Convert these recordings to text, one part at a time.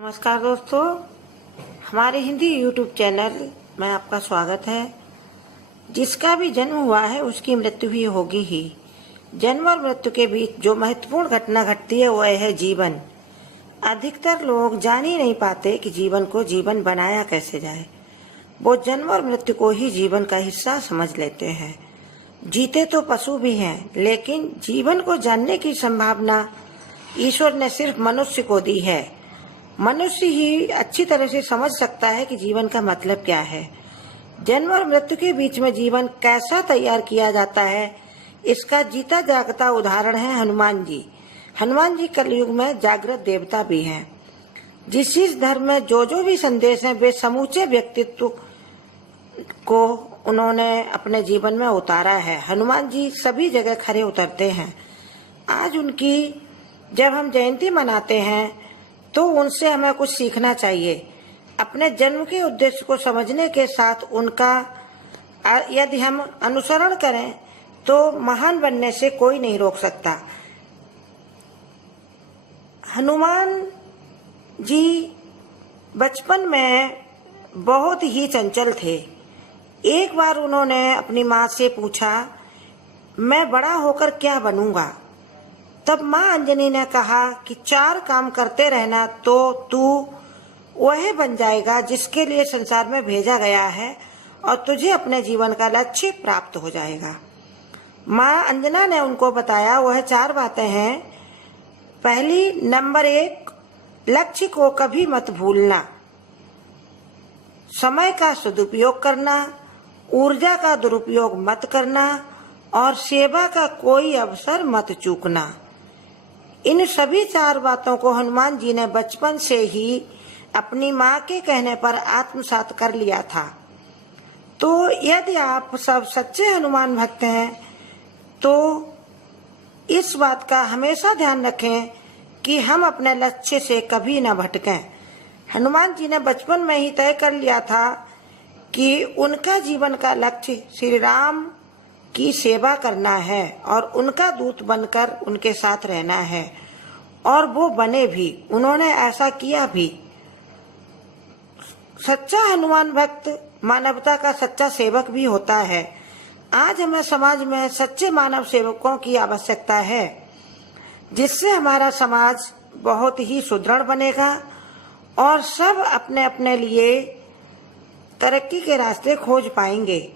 नमस्कार दोस्तों, हमारे हिंदी YouTube चैनल में आपका स्वागत है। जिसका भी जन्म हुआ है उसकी मृत्यु भी होगी ही। जन्म और मृत्यु के बीच जो महत्वपूर्ण घटना घटती है वह है जीवन। अधिकतर लोग जान ही नहीं पाते कि जीवन को जीवन बनाया कैसे जाए। वो जन्म और मृत्यु को ही जीवन का हिस्सा समझ लेते हैं। जीते तो पशु भी हैं, लेकिन जीवन को जानने की संभावना ईश्वर ने सिर्फ मनुष्य को दी है। मनुष्य ही अच्छी तरह से समझ सकता है कि जीवन का मतलब क्या है। जन्म और मृत्यु के बीच में जीवन कैसा तैयार किया जाता है, इसका जीता जागता उदाहरण है हनुमान जी। हनुमान जी कलयुग में जागृत देवता भी हैं। जिस धर्म में जो भी संदेश है वे समूचे व्यक्तित्व को उन्होंने अपने जीवन में उतारा है। हनुमान जी सभी जगह खरे उतरते हैं। आज उनकी जब हम जयंती मनाते हैं तो उनसे हमें कुछ सीखना चाहिए। अपने जन्म के उद्देश्य को समझने के साथ उनका यदि हम अनुसरण करें तो महान बनने से कोई नहीं रोक सकता। हनुमान जी बचपन में बहुत ही चंचल थे। एक बार उन्होंने अपनी माँ से पूछा, मैं बड़ा होकर क्या बनूंगा? तब माँ अंजनी ने कहा कि 4 काम करते रहना तो तू वह बन जाएगा जिसके लिए संसार में भेजा गया है और तुझे अपने जीवन का लक्ष्य प्राप्त हो जाएगा। माँ अंजना ने उनको बताया वह 4 बातें हैं। पहली, नंबर 1, लक्ष्य को कभी मत भूलना, समय का सदुपयोग करना, ऊर्जा का दुरुपयोग मत करना और सेवा का कोई अवसर मत चूकना। इन सभी 4 बातों को हनुमान जी ने बचपन से ही अपनी माँ के कहने पर आत्मसात कर लिया था। तो यदि आप सब सच्चे हनुमान भक्त हैं तो इस बात का हमेशा ध्यान रखें कि हम अपने लक्ष्य से कभी न भटकें। हनुमान जी ने बचपन में ही तय कर लिया था कि उनका जीवन का लक्ष्य श्री राम की सेवा करना है और उनका दूत बनकर उनके साथ रहना है, और वो बने भी। उन्होंने ऐसा किया भी। सच्चा हनुमान भक्त मानवता का सच्चा सेवक भी होता है। आज हमें समाज में सच्चे मानव सेवकों की आवश्यकता है, जिससे हमारा समाज बहुत ही सुदृढ़ बनेगा और सब अपने अपने लिए तरक्की के रास्ते खोज पाएंगे।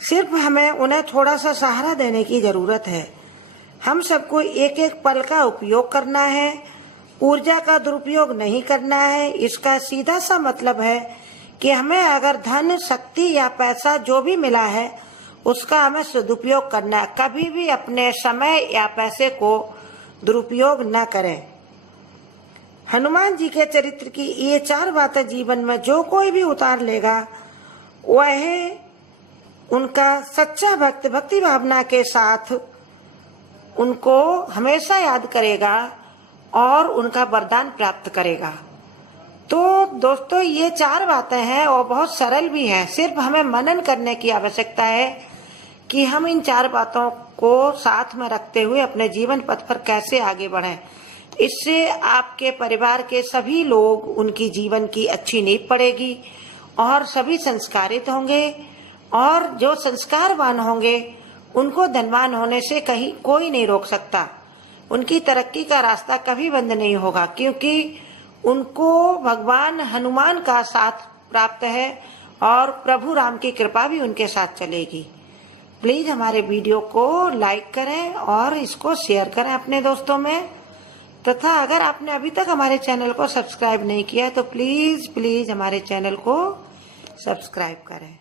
सिर्फ हमें उन्हें थोड़ा सा सहारा देने की जरूरत है। हम सबको एक एक पल का उपयोग करना है, ऊर्जा का दुरुपयोग नहीं करना है। इसका सीधा सा मतलब है कि हमें अगर धन, शक्ति या पैसा जो भी मिला है उसका हमें सदुपयोग करना है। कभी भी अपने समय या पैसे को दुरुपयोग न करें। हनुमान जी के चरित्र की ये 4 बातें जीवन में जो कोई भी उतार लेगा वह उनका सच्चा भक्त भक्ति भावना के साथ उनको हमेशा याद करेगा और उनका वरदान प्राप्त करेगा। तो दोस्तों, ये 4 बातें हैं और बहुत सरल भी हैं। सिर्फ हमें मनन करने की आवश्यकता है कि हम इन 4 बातों को साथ में रखते हुए अपने जीवन पथ पर कैसे आगे बढ़ें। इससे आपके परिवार के सभी लोग, उनकी जीवन की अच्छी नींव पड़ेगी और सभी संस्कारित होंगे, और जो संस्कारवान होंगे उनको धनवान होने से कहीं कोई नहीं रोक सकता। उनकी तरक्की का रास्ता कभी बंद नहीं होगा, क्योंकि उनको भगवान हनुमान का साथ प्राप्त है और प्रभु राम की कृपा भी उनके साथ चलेगी। प्लीज हमारे वीडियो को लाइक करें और इसको शेयर करें अपने दोस्तों में। तथा अगर आपने अभी तक हमारे चैनल को सब्सक्राइब नहीं किया है तो प्लीज हमारे चैनल को सब्सक्राइब करें।